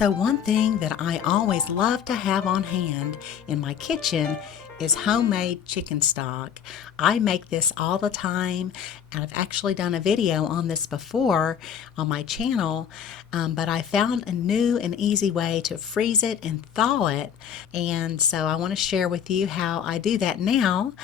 So one thing that I always love to have on hand in my kitchen is homemade chicken stock. I make this all the time, and I've actually done a video on this before on my channel, but I found a new and easy way to freeze it and thaw it, and so I want to share with you how I do that now.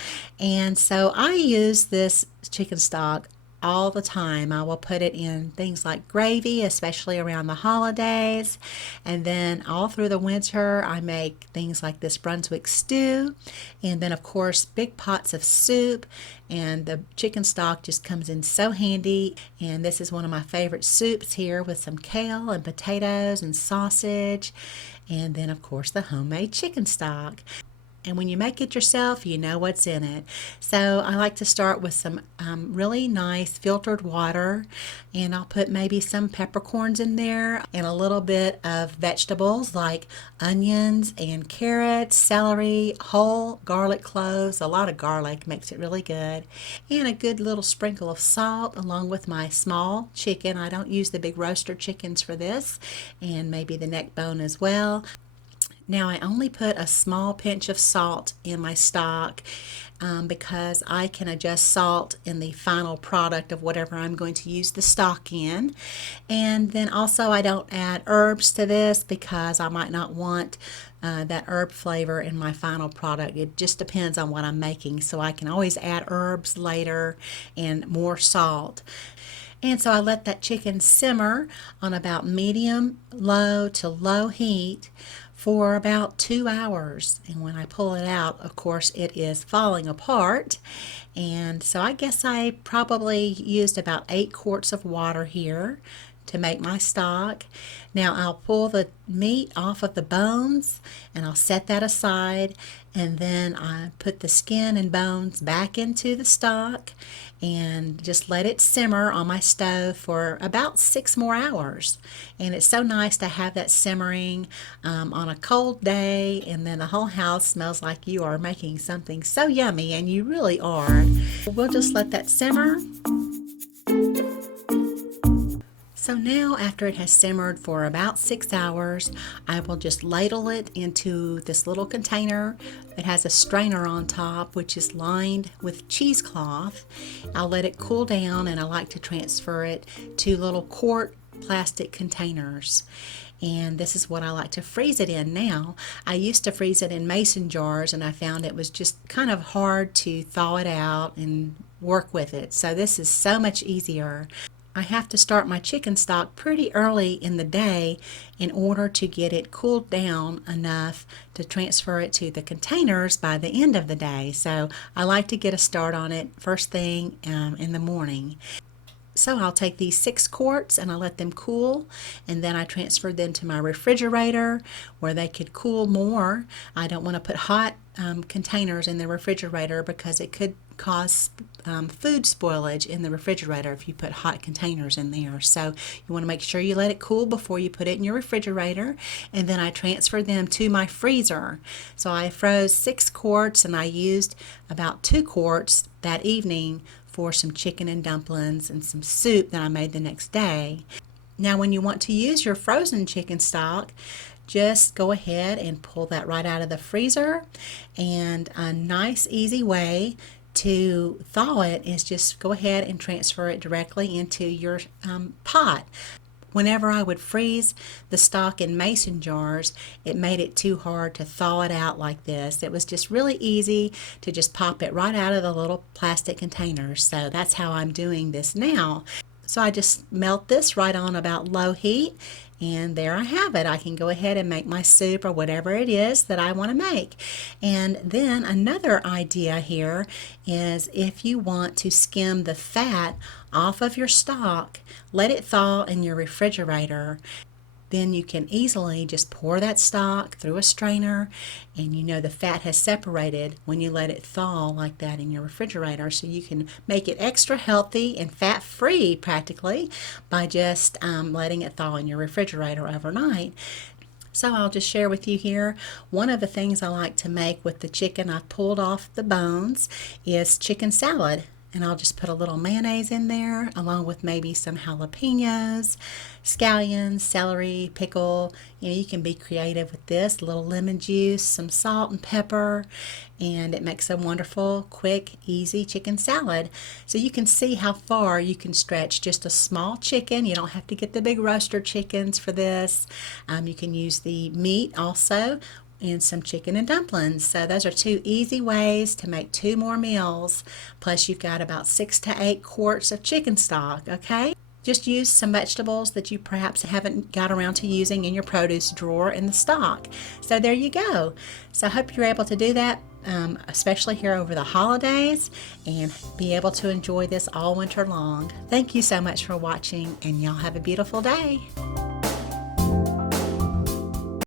And so I use this chicken stock all the time. I will put it in things like gravy, especially around the holidays, and then all through the winter I make things like this Brunswick stew, and then of course big pots of soup. And the chicken stock just comes in so handy, and this is one of my favorite soups here with some kale and potatoes and sausage, and then of course the homemade chicken stock. And when you make it yourself, you know what's in it. So I like to start with some really nice filtered water, and I'll put maybe some peppercorns in there and a little bit of vegetables like onions and carrots, celery, whole garlic cloves. A lot of garlic makes it really good, and a good little sprinkle of salt along with my small chicken. I don't use the big roaster chickens for this, and maybe the neck bone as well. Now I only put a small pinch of salt in my stock because I can adjust salt in the final product of whatever I'm going to use the stock in. And then also I don't add herbs to this because I might not want that herb flavor in my final product. It just depends on what I'm making, so I can always add herbs later and more salt. And so I let that chicken simmer on about medium low to low heat for about 2 hours. And when I pull it out, of course, it is falling apart. And so I guess I probably used about 8 quarts of water here to make my stock. Now I'll pull the meat off of the bones and I'll set that aside, and then I put the skin and bones back into the stock and just let it simmer on my stove for about 6 more hours. And it's so nice to have that simmering on a cold day, and then the whole house smells like you are making something so yummy, and you really are. We'll just let that simmer. So now, after it has simmered for about 6 hours, I will just ladle it into this little container that has a strainer on top, which is lined with cheesecloth. I'll let it cool down, and I like to transfer it to little quart plastic containers. And this is what I like to freeze it in now. I used to freeze it in mason jars, and I found it was just kind of hard to thaw it out and work with it. So this is so much easier. I have to start my chicken stock pretty early in the day in order to get it cooled down enough to transfer it to the containers by the end of the day. So I like to get a start on it first thing in the morning. So I'll take these 6 quarts and I let them cool, and then I transfer them to my refrigerator where they could cool more. I don't want to put hot containers in the refrigerator because it could cause food spoilage in the refrigerator if you put hot containers in there. So you want to make sure you let it cool before you put it in your refrigerator. And then I transfer them to my freezer. So I froze 6 quarts, and I used about 2 quarts that evening for some chicken and dumplings and some soup that I made the next day. Now when you want to use your frozen chicken stock, just go ahead and pull that right out of the freezer. And a nice easy way to thaw it is just go ahead and transfer it directly into your pot. Whenever I would freeze the stock in mason jars, it made it too hard to thaw it out like this. It was just really easy to just pop it right out of the little plastic containers. So that's how I'm doing this now. So I just melt this right on about low heat, and there I have it. I can go ahead and make my soup or whatever it is that I want to make. And then another idea here is if you want to skim the fat off of your stock, let it thaw in your refrigerator. Then you can easily just pour that stock through a strainer, and you know the fat has separated when you let it thaw like that in your refrigerator. So you can make it extra healthy and fat-free practically by just letting it thaw in your refrigerator overnight. So I'll just share with you here, one of the things I like to make with the chicken I've pulled off the bones is chicken salad. And I'll just put a little mayonnaise in there along with maybe some jalapenos, scallions, celery, pickle. You can be creative with this. A little lemon juice, some salt and pepper, and it makes a wonderful, quick, easy chicken salad. So you can see how far you can stretch just a small chicken. You don't have to get the big roaster chickens for this. You can use the meat also, and some chicken and dumplings. So those are two easy ways to make two more meals. Plus you've got about 6 to 8 quarts of chicken stock, okay? Just use some vegetables that you perhaps haven't got around to using in your produce drawer in the stock. So there you go. So I hope you're able to do that, especially here over the holidays, and be able to enjoy this all winter long. Thank you so much for watching, and y'all have a beautiful day.